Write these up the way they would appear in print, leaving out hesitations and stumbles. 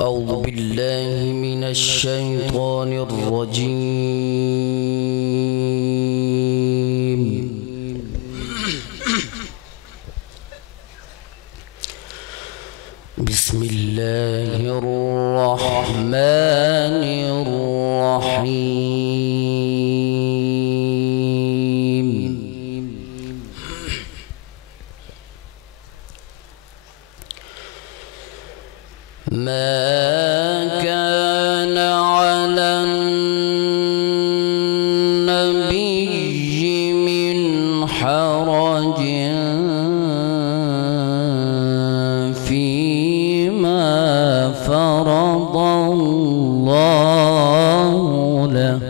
أعوذ بالله من الشيطان الرجيم. بسم الله الرحمن الرحيم. ما كان على النبي من حرج فيما فرض الله له.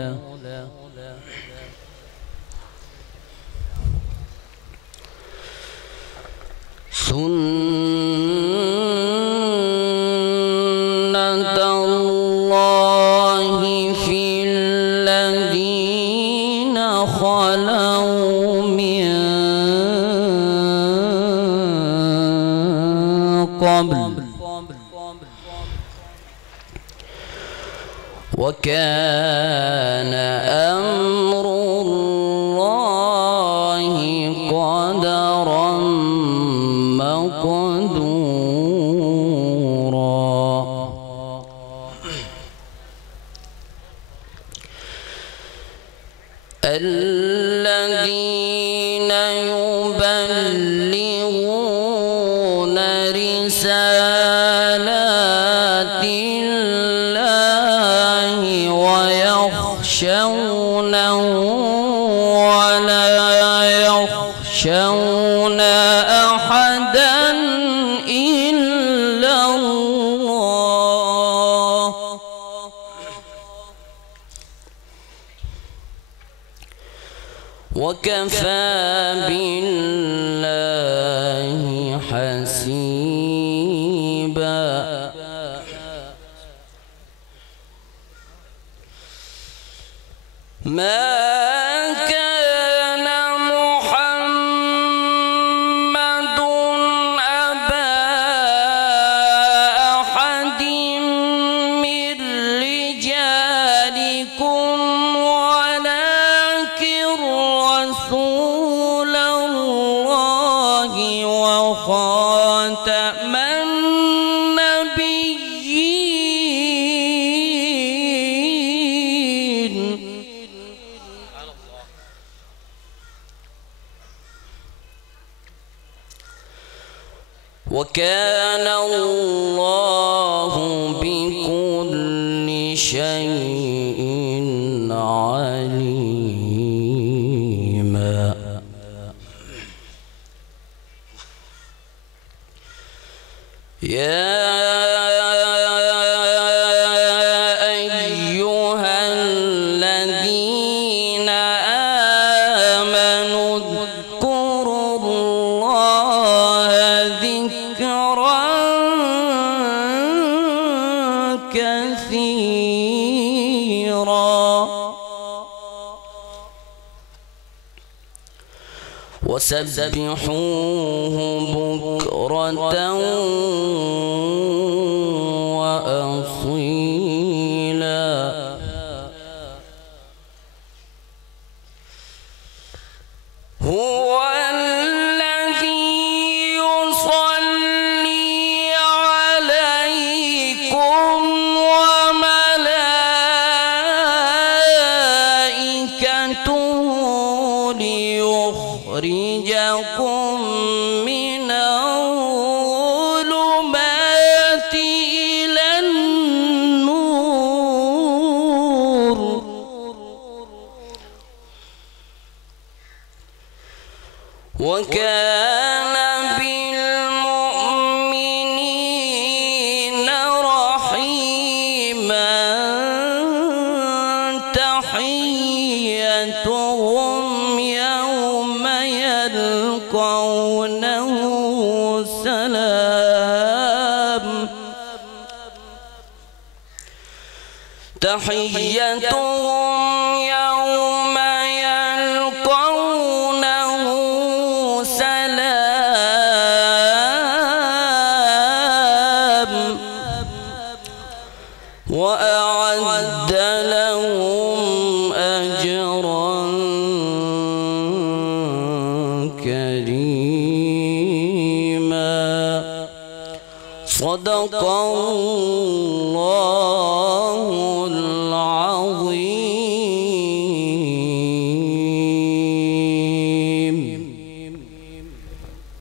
سنة الله في الذين خلوا من قبل وكان أمر الله قدرا مقدورا. الذين يبلغون رسالات الله ويخشونه ولا يخشون أحدا إلا الله وكفى بالله حسيبا. ما كان محمد أبا أحد من رجالكم ولكن رسول الله وخاتم النبيين. وكان الله بكل شيء عليما. يا أيها الذين آمنوا اذكروا الله ذكرا كثيرا وسبحوه بكرة وأصيلا. هو الذي يصلي عليكم وملائكته ليخرجكم من الظلمات إلى النور. وكان بالمؤمنين رحيما. تحيتهم يوم يلقونه سلام. تحيتهم يوم يلقونه سلام. صدق الله